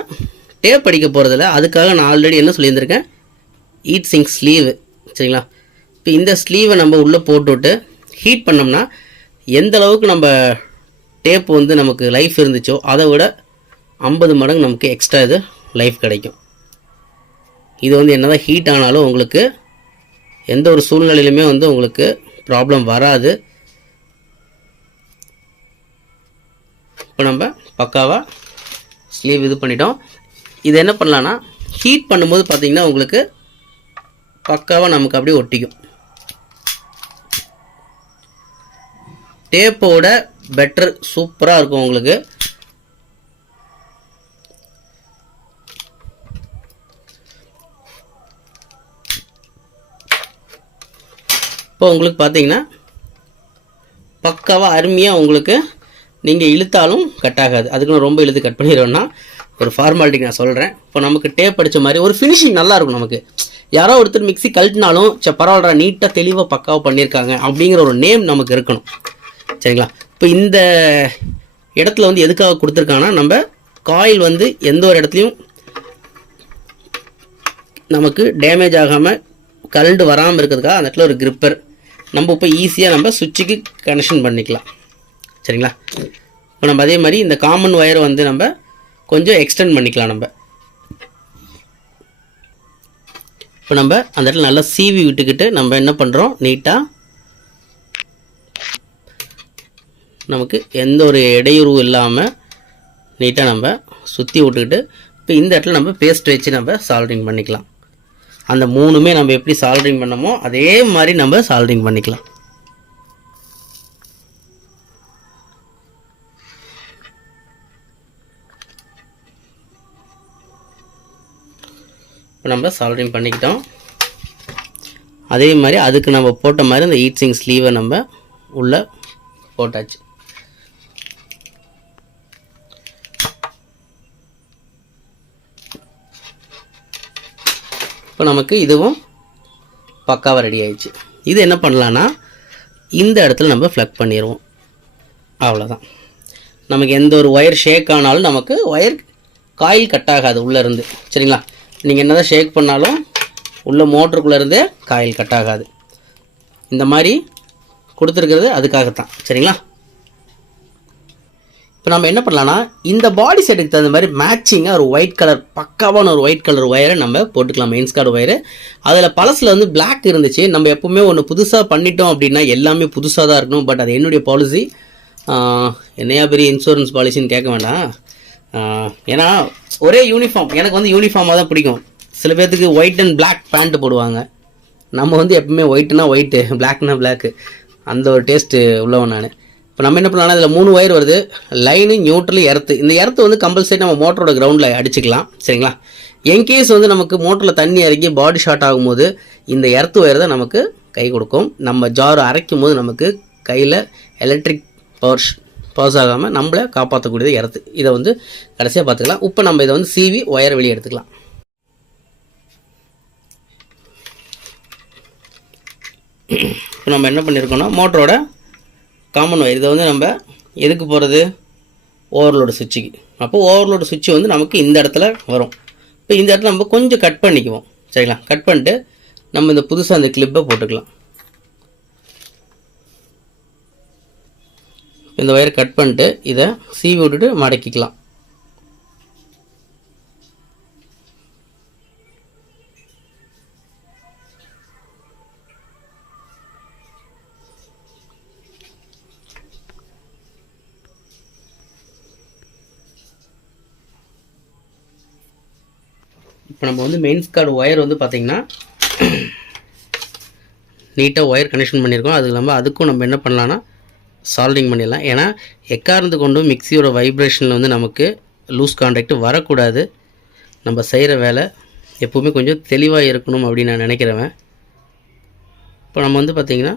டேப் அடிக்க போகிறதில்ல. அதுக்காக நான் ஆல்ரெடி என்ன சொல்லியிருந்திருக்கேன், ஹீட் சிங்க் ஸ்லீவு. சரிங்களா? இப்போ இந்த ஸ்லீவை நம்ம உள்ளே போட்டுவிட்டு ஹீட் பண்ணோம்னா எந்த அளவுக்கு நம்ம டேப் வந்து நமக்கு லைஃப் இருந்துச்சோ அதை விட 50 மடங்கு நமக்கு எக்ஸ்ட்ரா இது லைஃப் கிடைக்கும். இது வந்து என்ன தான் ஹீட் ஆனாலும் உங்களுக்கு எந்த ஒரு சூழ்நிலையிலுமே வந்து உங்களுக்கு ப்ராப்ளம் வராது. இப்போ நம்ம பக்காவாக ஸ்லீவ் இது பண்ணிட்டோம். இது என்ன பண்ணலான்னா ஹீட் பண்ணும்போது பார்த்திங்கன்னா உங்களுக்கு பக்காவாக நமக்கு அப்படியே ஒட்டிக்கும். டேப்போட பெட்டர் சூப்பராக இருக்கும் உங்களுக்கு. இப்போ உங்களுக்கு பார்த்தீங்கன்னா பக்காவாக அருமையாக உங்களுக்கு நீங்கள் இழுத்தாலும் கட் ஆகாது. அதுக்கு ரொம்ப இழுத்து கட் பண்ணிடுவோன்னா ஒரு ஃபார்மாலிட்டிக்கு நான் சொல்கிறேன். இப்போ நமக்கு டேப் அடித்த மாதிரி ஒரு ஃபினிஷிங் நல்லாயிருக்கும். நமக்கு யாரோ ஒருத்தர் மிக்ஸி கழட்டினாலும் பரவாயில்ல நீட்டாக தெளிவாக பக்காவாக பண்ணியிருக்காங்க அப்படிங்கிற ஒரு நேம் நமக்கு இருக்கணும். சரிங்களா? இப்போ இந்த இடத்துல வந்து எதுக்காக கொடுத்துருக்காங்கன்னா நம்ம காயில் வந்து எந்த ஒரு இடத்துலையும் நமக்கு டேமேஜ் ஆகாமல் கரண்ட் வராமல் இருக்கிறதுக்காக அந்த இடத்துல ஒரு கிரிப்பர் நம்ம இப்போ ஈஸியாக நம்ம சுவிட்சுக்கு கனெக்ஷன் பண்ணிக்கலாம். சரிங்களா? இப்போ நம்ம அதே மாதிரி இந்த காமன் ஒயரை வந்து நம்ம கொஞ்சம் எக்ஸ்டெண்ட் பண்ணிக்கலாம். நம்ம இப்போ நம்ம அந்த இடத்துல நல்லா சீவி விட்டுக்கிட்டு நம்ம என்ன பண்ணுறோம், நீட்டாக நமக்கு எந்த ஒரு இடையூறும் இல்லாமல் நீட்டாக நம்ம சுற்றி விட்டுக்கிட்டு இப்போ இந்த இடத்துல நம்ம பேஸ்ட் வச்சு நம்ம சால்ட்ரிங் பண்ணிக்கலாம். அந்த 3மே நம்ம எப்படி சால்ட்ரிங் பண்ணமோ அதே மாதிரி நம்ம சால்ட்ரிங் பண்ணிக்கலாம். இப்போ நம்ம சால்ட்ரிங் பண்ணிக்கிட்டோம். அதே மாதிரி அதுக்கு நம்ம போட்ட மாதிரி இந்த ஹீட் சிங்க் ஸ்லீவை நம்ம உள்ளே போட்டாச்சு. இப்போ நமக்கு இதுவும் பக்காவாக ரெடி ஆயிடுச்சு. இது என்ன பண்ணலான்னா இந்த இடத்துல நம்ம ஃப்ளக் பண்ணிடுவோம். அவ்வளோதான். நமக்கு எந்த ஒரு ஒயர் ஷேக் ஆனாலும் நமக்கு ஒயர் காயில் கட் ஆகாது உள்ளேருந்து. சரிங்களா? நீங்கள் என்ன தான் ஷேக் பண்ணாலும் உள்ள மோட்டருக்குள்ளேருந்து காயில் கட் ஆகாது. இந்த மாதிரி கொடுத்துருக்கிறது அதுக்காகத்தான். சரிங்களா? இப்போ நம்ம என்ன பண்ணலாம்னா இந்த பாடி செட்டுக்கு தகுந்த மாதிரி மேட்சிங்காக ஒரு ஒயிட் கலர் பக்காவான ஒரு ஒயிட் கலர் ஒயரை நம்ம போட்டுக்கலாம். Mains card wire. அதில் பழசில் வந்து பிளாக் இருந்துச்சு. நம்ம எப்போவுமே ஒன்று புதுசாக பண்ணிட்டோம் அப்படின்னா எல்லாமே புதுசாக தான் இருக்கணும். பட் அது என்னுடைய பாலிசி. என்னையா பெரிய இன்சூரன்ஸ் பாலிசின்னு கேட்க வேண்டாம். ஏன்னா ஒரே யூனிஃபார்ம் எனக்கு வந்து யூனிஃபார்மாக தான் பிடிக்கும். சில பேர்த்துக்கு ஒயிட் அண்ட் பிளாக் பேண்ட்டு போடுவாங்க. நம்ம வந்து எப்பவுமே ஒயிட்னா ஒயிட்டு, பிளாக்னா பிளாக்கு, அந்த ஒரு டேஸ்ட்டு உள்ளவன் நான். இப்போ நம்ம என்ன பண்ணலாம், இதில் 3 ஒயர் வருது. Line, neutral, earth. இந்த எர்த்து வந்து கம்பல்சரி நம்ம மோட்டரோட கிரவுண்டில் அடிச்சுக்கலாம். சரிங்களா? என்கேஸ் வந்து நமக்கு மோட்டரில் தண்ணி இறங்கி பாடி ஷார்ட் ஆகும்போது இந்த எர்த்து ஒயர் தான் நமக்கு கை கொடுக்கும். நம்ம ஜார் அரைக்கும் போது நமக்கு கையில் எலக்ட்ரிக் பவர்ஸ் ஆகாமல் நம்மளை காப்பாற்றக்கூடியது எர்த்து. இதை வந்து கடைசியாக பார்த்துக்கலாம். இப்போ நம்ம இதை வந்து சீவி ஒயரை வெளியே எடுத்துக்கலாம். இப்போ நம்ம என்ன பண்ணியிருக்கோம்னா மோட்டரோட காமன் ஒயர் இதை வந்து நம்ம எதுக்கு போகிறது, ஓவர்லோடு சுவிட்சுக்கு. அப்போது ஓவர்லோடு சுவிட்ச் வந்து நமக்கு இந்த இடத்துல வரும். இப்போ இந்த இடத்துல நம்ம கொஞ்சம் கட் பண்ணிக்குவோம். சரிங்களா? கட் பண்ணிட்டு நம்ம இந்த புதுசாக அந்த கிளிப்பை போட்டுக்கலாம். இந்த ஒயரை கட் பண்ணிட்டு இதை சீவி விட்டுட்டு மடக்கிக்கலாம். இப்போ நம்ம வந்து மெயின்ஸ் கார்டு ஒயர் வந்து பார்த்திங்கன்னா நீட்டாக ஒயர் கனெக்ஷன் பண்ணியிருக்கோம். அது இல்லாமல் அதுக்கும் நம்ம என்ன பண்ணலான்னா சால்டிங் பண்ணிடலாம். ஏன்னா எக்காரணத்து கொண்டும் மிக்சியோட வைப்ரேஷனில் வந்து நமக்கு லூஸ் கான்டாக்ட் வரக்கூடாது. நம்ம செய்கிற வேலை எப்போவுமே கொஞ்சம் தெளிவாக இருக்கணும் அப்படின்னு நான் நினைக்கிறவன். இப்போ நம்ம வந்து பார்த்திங்கன்னா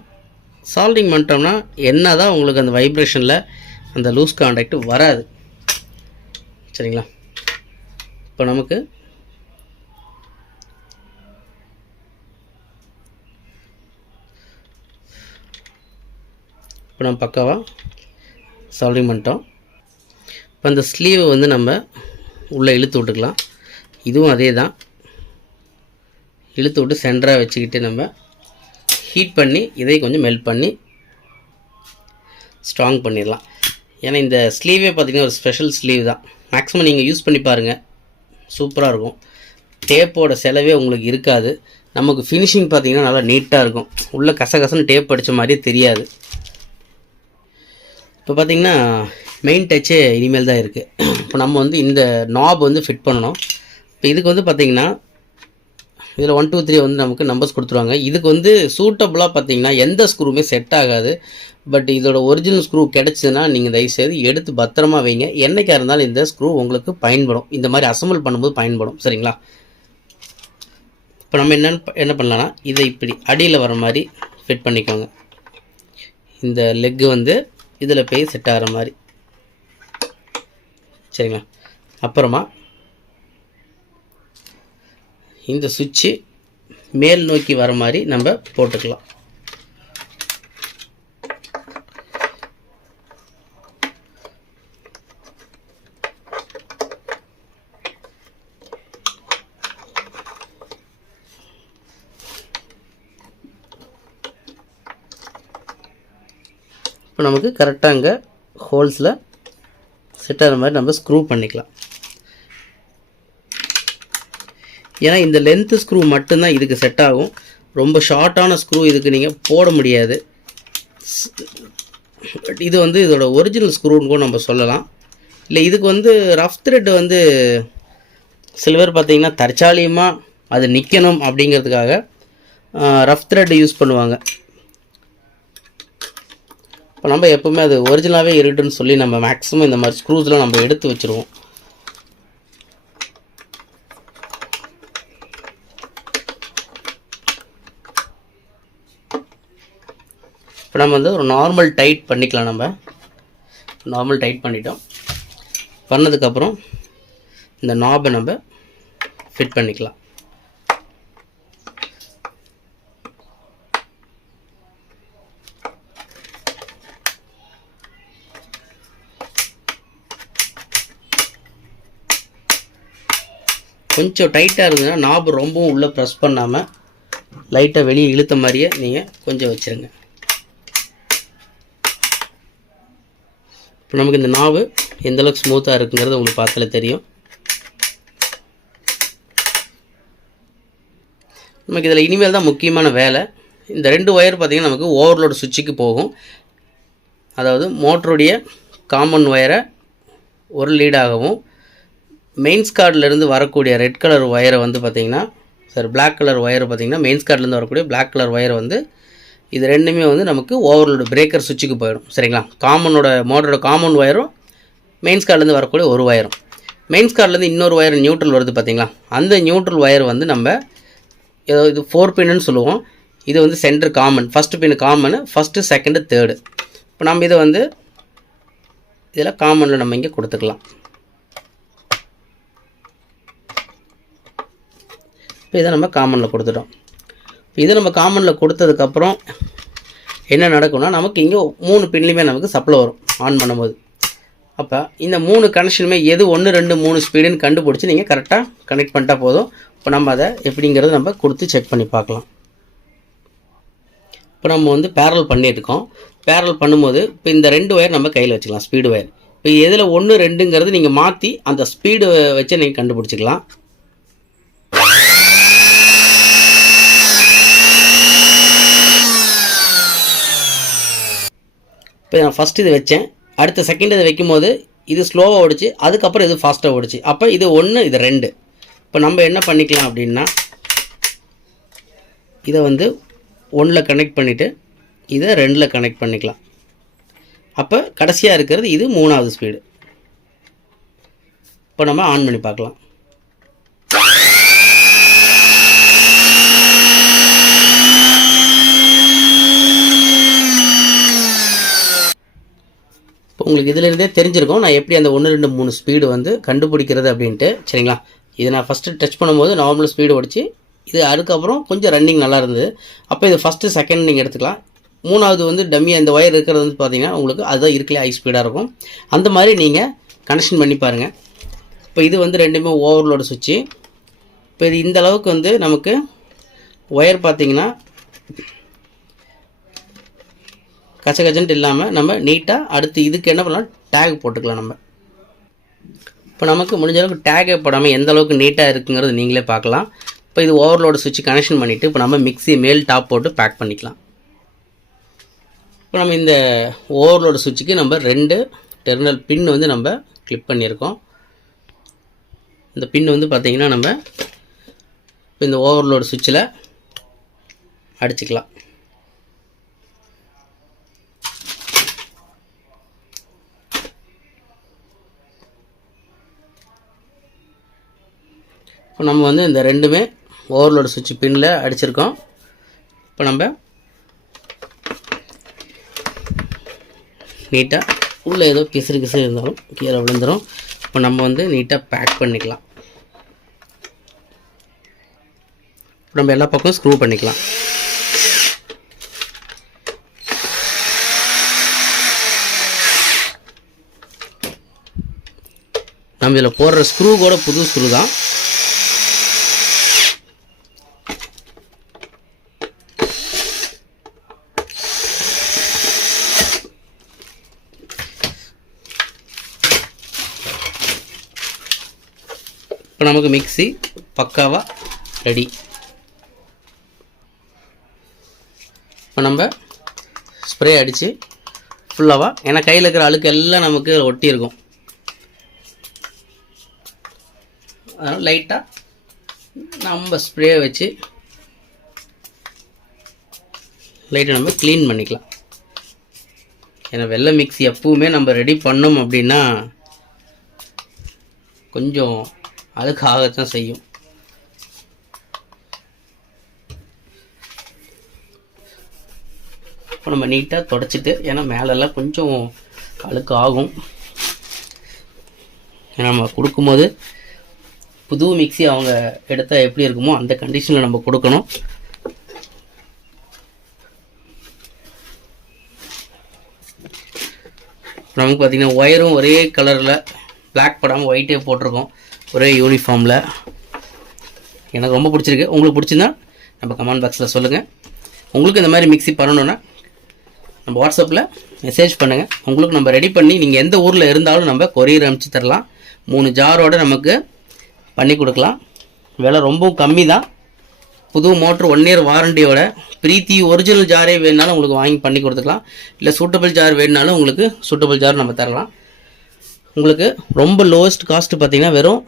சால்டிங் பண்ணிட்டோம்னா என்ன தான் உங்களுக்கு அந்த வைப்ரேஷனில் அந்த லூஸ் கான்டாக்ட் வராது. சரிங்களா? இப்போ நமக்கு இப்போ நம்ம பக்காவாக சால்டிங் பண்ணிட்டோம். இப்போ அந்த ஸ்லீவை வந்து நம்ம உள்ளே இழுத்து விட்டுக்கலாம். இதுவும் அதே தான். இழுத்து விட்டு சென்டராக வச்சுக்கிட்டு நம்ம ஹீட் பண்ணி இதை கொஞ்சம் மெல்ட் பண்ணி ஸ்ட்ராங் பண்ணிடலாம். ஏன்னா இந்த ஸ்லீவே பார்த்திங்கன்னா ஒரு ஸ்பெஷல் ஸ்லீவ் தான். மேக்ஸிமம் நீங்கள் யூஸ் பண்ணி பாருங்கள், சூப்பராக இருக்கும். டேப்போட செலவே உங்களுக்கு இருக்காது. நமக்கு ஃபினிஷிங் பார்த்திங்கன்னா நல்லா நீட்டாக இருக்கும். உள்ளே கசகசன்னு டேப் அடித்த மாதிரியே தெரியாது. இப்போ பார்த்திங்கன்னா மெயின் டச்சே இனிமேல் தான் இருக்குது. இப்போ நம்ம வந்து இந்த நாப் வந்து ஃபிட் பண்ணணும். இப்போ இதுக்கு வந்து பார்த்திங்கன்னா இதில் 1 2 3 வந்து நமக்கு நம்பர்ஸ் கொடுத்துருவாங்க. இதுக்கு வந்து சூட்டபுளாக பார்த்திங்கன்னா எந்த ஸ்க்ரூவுமே செட் ஆகாது. பட் இதோட ஒரிஜினல் ஸ்க்ரூ கிடச்சிதுன்னா நீங்கள் தயவுசெய்து எடுத்து பத்திரமா வைங்க. என்றைக்காக இருந்தாலும் இந்த ஸ்க்ரூ உங்களுக்கு பயன்படும். இந்த மாதிரி அசம்பிள் பண்ணும்போது பயன்படும். சரிங்களா? இப்போ நம்ம என்ன பண்ணலான்னா இதை இப்படி அடியில் வர மாதிரி ஃபிட் பண்ணிக்கோங்க. இந்த லெக்கு வந்து இதில் போய் செட் ஆகிற மாதிரி. சரிங்களா? அப்புறமா இந்த சுவிட்சு மேல் நோக்கி வர மாதிரி நம்ம போட்டுக்கலாம். இப்போ நமக்கு கரெக்டாக அங்கே ஹோல்ஸில் செட் ஆகிற மாதிரி நம்ம ஸ்க்ரூ பண்ணிக்கலாம். ஏன்னா இந்த லென்த்து ஸ்க்ரூ மட்டும்தான் இதுக்கு செட் ஆகும். ரொம்ப ஷார்ட்டான ஸ்க்ரூ இதுக்கு நீங்கள் போட முடியாது. பட் இது வந்து இதோட ஒரிஜினல் ஸ்க்ரூன்னு கூட நம்ம சொல்லலாம். இல்லை இதுக்கு வந்து ரஃப் த்ரெட் வந்து சில பேர் பார்த்திங்கன்னா தற்சாலியமாக அது நிற்கணும் அப்படிங்கிறதுக்காக ரஃப் த்ரெட் யூஸ் பண்ணுவாங்க. இப்போ நம்ம எப்போவுமே அது ஒரிஜினலாகவே இருக்குன்னு சொல்லி நம்ம மேக்ஸிமம் இந்த மாதிரி ஸ்க்ரூஸ்லாம் நம்ம எடுத்து வச்சுருவோம். இப்போ நம்ம வந்து ஒரு நார்மல் டைட் பண்ணிக்கலாம். நம்ம நார்மல் டைட் பண்ணிட்டோம். பண்ணதுக்கப்புறம் இந்த நாபை நம்ம ஃபிட் பண்ணிக்கலாம். கொஞ்சம் டைட்டாக இருந்ததுன்னா நாபு ரொம்பவும் உள்ளே ப்ரெஸ் பண்ணாமல் லைட்டாக வெளியே இழுத்த மாதிரியே நீங்கள் கொஞ்சம் வச்சுருங்க. இப்போ நமக்கு இந்த நாவு எந்தளவுக்கு ஸ்மூத்தாக இருக்குங்கிறது உங்களுக்கு பார்த்தாலே தெரியும். நமக்கு இதில் இனிமேல் தான் முக்கியமான வேலை. இந்த 2 ஒயர் பார்த்திங்கன்னா நமக்கு ஓவர்லோடு சுவிட்சுக்கு போகும். அதாவது மோட்டருடைய காமன் ஒயரை ஒரு லீடாகவும், மெயின்ஸ் கார்டிலேருந்து வரக்கூடிய ரெட் கலர் ஒயரை வந்து பார்த்திங்கன்னா பிளாக் கலர் ஒயர் பார்த்திங்கன்னா மெயின்ஸ் கார்டிலேருந்து வரக்கூடிய பிளாக் கலர் ஒயரை வந்து இது ரெண்டுமே வந்து நமக்கு ஓவர்லோடு பிரேக்கர் சுவிட்சுக்கு போயிடும். சரிங்களா? மோட்டரோட காமன் ஒயரும் மெயின்ஸ் கார்டிலேருந்து வரக்கூடிய ஒரு ஒயரும், மெயின்ஸ் கார்டிலேருந்து இன்னொரு ஒயர் நியூட்ரல் வருது பார்த்திங்களா, அந்த நியூட்ரல் ஒயர் வந்து நம்ம ஏதோ இது 4 பின்னு சொல்லுவோம். இது வந்து சென்டர் காமன், ஃபஸ்ட்டு பின் காமனு, ஃபஸ்ட்டு செகண்டு தேர்டு. இப்போ நம்ம இதை வந்து இதில் காமனில் நம்ம இங்கே கொடுத்துக்கலாம். இப்போ இதை நம்ம காமனில் கொடுத்துட்டோம். இதை நம்ம காமனில் கொடுத்ததுக்கப்புறம் என்ன நடக்கும்னா நமக்கு இங்கே 3 பின்லையுமே நமக்கு சப்ளை வரும் ஆன் பண்ணும்போது. அப்போ இந்த 3 கனெக்ஷனுமே எது 1 2 3 ஸ்பீடுன்னு கண்டுபிடிச்சி நீங்கள் கரெக்டாக கனெக்ட் பண்ணிட்டா போதும். இப்போ நம்ம அதை எப்படிங்கிறத நம்ம கொடுத்து செக் பண்ணி பார்க்கலாம். இப்போ நம்ம வந்து பேரல் பண்ணியிருக்கோம். பேரல் பண்ணும்போது இப்போ இந்த 2 ஒயர் நம்ம கையில் வச்சுக்கலாம், ஸ்பீடு ஒயர். இப்போ எதில் 1 2ங்கிறது நீங்கள் மாற்றி அந்த ஸ்பீடு வச்சு நீங்கள் கண்டுபிடிச்சிக்கலாம். இப்போ நான் ஃபஸ்ட்டு இது வச்சேன், அடுத்த செகண்ட் இதை வைக்கும்போது இது ஸ்லோவாக ஓடிச்சு, அதுக்கப்புறம் இது ஃபாஸ்ட்டாக ஓடிச்சு. அப்போ இது 1 இது 2. இப்போ நம்ம என்ன பண்ணிக்கலாம் அப்படின்னா இதை வந்து 1ல் கனெக்ட் பண்ணிவிட்டு இதை 2ல் கனெக்ட் பண்ணிக்கலாம். அப்போ கடைசியாக இருக்கிறது இது 3வது ஸ்பீடு. இப்போ நம்ம ஆன் பண்ணி பார்க்கலாம். இப்போ உங்களுக்கு இதிலிருந்தே தெரிஞ்சிருக்கும் நான் எப்படி அந்த 1 2 3 ஸ்பீடு வந்து கண்டுபிடிக்கிறது அப்படின்ட்டு. சரிங்களா? இது நான் ஃபஸ்ட்டு டச் பண்ணும்போது நார்மல் ஸ்பீடு ஓடிச்சு, இது அதுக்கப்புறம் கொஞ்சம் ரன்னிங் நல்லா இருந்தது. அப்போ இது ஃபஸ்ட்டு செகண்ட் நீங்கள் எடுத்துக்கலாம். 3வது வந்து டம்மி அந்த ஒயர் இருக்கிறது வந்து பார்த்திங்கன்னா உங்களுக்கு அதுதான் இருக்கலே ஹை ஸ்பீடாக இருக்கும். அந்த மாதிரி நீங்கள் கனெக்ஷன் பண்ணி பாருங்கள். இப்போ இது வந்து ரெண்டுமே ஓவர்லோடு சுவிட்சு. இப்போ இது இந்த அளவுக்கு வந்து நமக்கு ஒயர் பார்த்திங்கன்னா கச்சன்ட்டு இல்லாமல் நம்ம நீட்டாக அடுத்து இதுக்கு என்ன பண்ணலாம், டேக் போட்டுக்கலாம் நம்ம. இப்போ நமக்கு முடிஞ்ச அளவுக்கு டேகே போடாமல் எந்த அளவுக்கு நீட்டாக இருக்குங்கிறது நீங்களே பார்க்கலாம். இப்போ இது ஓவர்லோடு சுவிட்ச் கனெக்ஷன் பண்ணிவிட்டு இப்போ நம்ம மிக்ஸி மேல் டாப் போட்டு பேக் பண்ணிக்கலாம். இப்போ நம்ம இந்த ஓவர்லோடு சுவிட்சுக்கு நம்ம 2 டெர்மினல் பின் வந்து நம்ம கிளிப் பண்ணியிருக்கோம். இந்த பின் வந்து பார்த்திங்கன்னா நம்ம இப்போ இந்த ஓவர்லோடு சுவிட்சில் அடிச்சுக்கலாம். இப்போ நம்ம வந்து இந்த ரெண்டுமே ஓவர்லோடு சுவிட்ச் பின்னில் அடிச்சிருக்கோம். இப்போ நம்ம நீட்டாக உள்ளே ஏதோ கிசுறு இருந்தாலும் கீழே விழுந்துடும். இப்போ நம்ம வந்து நீட்டாக பேக் பண்ணிக்கலாம். இப்போ நம்ம எல்லா பக்கமும் ஸ்க்ரூ பண்ணிக்கலாம். நம்ம இதில் போடுற ஸ்க்ரூ கூட புது ஸ்க்ரூ தான். இப்போ நமக்கு மிக்ஸி பக்காவாக ரெடி. இப்போ நம்ம ஸ்ப்ரே அடித்து ஃபுல்லாக, ஏன்னா கையில் இருக்கிற அழுக்கு எல்லாம் நமக்கு ஒட்டி இருக்கும். அதனால் லைட்டாக நம்ம ஸ்ப்ரே வச்சு லைட்டாக நம்ம க்ளீன் பண்ணிக்கலாம். ஏன்னா வெள்ளை மிக்ஸி எப்பவுமே நம்ம ரெடி பண்ணோம் அப்படின்னா கொஞ்சம் அதுக்கு ஆகத்தான் செய்யும். இப்போ நம்ம நீட்டாக தொடச்சிட்டு, ஏன்னா மேலெல்லாம் கொஞ்சம் அழுக்கு ஆகும். ஏன்னா நம்ம கொடுக்கும்போது புது மிக்ஸி அவங்க எடுத்தால் எப்படி இருக்குமோ அந்த கண்டிஷனில் நம்ம கொடுக்கணும். நமக்கு பார்த்திங்கன்னா ஒயரும் ஒரே கலரில் பிளாக் படாமல் ஒயிட்டே போட்டிருக்கோம், ஒரே யூனிஃபார்மில். எனக்கு ரொம்ப பிடிச்சிருக்கு. உங்களுக்கு பிடிச்சிருந்தா நம்ம கமெண்ட் பாக்ஸில் சொல்லுங்கள். உங்களுக்கு இந்த மாதிரி மிக்ஸி பண்ணணுன்னா நம்ம வாட்ஸ்அப்பில் மெசேஜ் பண்ணுங்கள். உங்களுக்கு நம்ம ரெடி பண்ணி நீங்கள் எந்த ஊரில் இருந்தாலும் நம்ம கொரியர் அனுப்பிச்சி தரலாம். 3 ஜாரோடு நமக்கு பண்ணி கொடுக்கலாம். விலை ரொம்பவும் கம்மி தான். புது மோட்ரு 1 இயர் வாரண்டியோட. பிரீத்தி ஒரிஜினல் ஜாரே வேணுனாலும் உங்களுக்கு வாங்கி பண்ணி கொடுத்துக்கலாம். இல்லை சூட்டபிள் ஜார் வேணுனாலும் உங்களுக்கு சூட்டபிள் ஜார் நம்ம தரலாம். உங்களுக்கு ரொம்ப லோவஸ்ட் காஸ்ட்டு பார்த்தீங்கன்னா வெறும்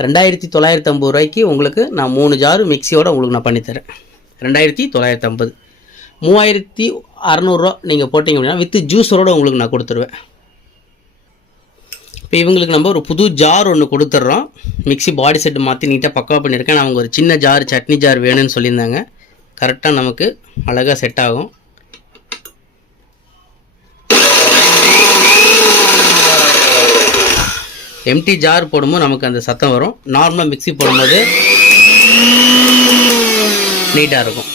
2950 ரூபாய்க்கு உங்களுக்கு நான் 3 ஜார் மிக்சியோடு உங்களுக்கு நான் பண்ணித்தரேன். 2950. 3600 நீங்கள் போட்டிங்க அப்படின்னா வித்து ஜூஸரோடு உங்களுக்கு நான் கொடுத்துருவேன். இப்போ இவங்களுக்கு நம்ம ஒரு புது ஜார் ஒன்று கொடுத்துட்றோம். மிக்சி பாடி செட்டு மாற்றி நீட்டாக பக்காவாக பண்ணியிருக்கேன். அவங்க ஒரு சின்ன ஜார் சட்னி ஜார் வேணும்னு சொல்லியிருந்தாங்க. கரெக்டாக நமக்கு அழகாக செட் ஆகும். எம்டி ஜார் போடும்போது நமக்கு அந்த சத்தம் வரும். நார்மலாக மிக்சி போடும்போது நீட்டாக இருக்கும்.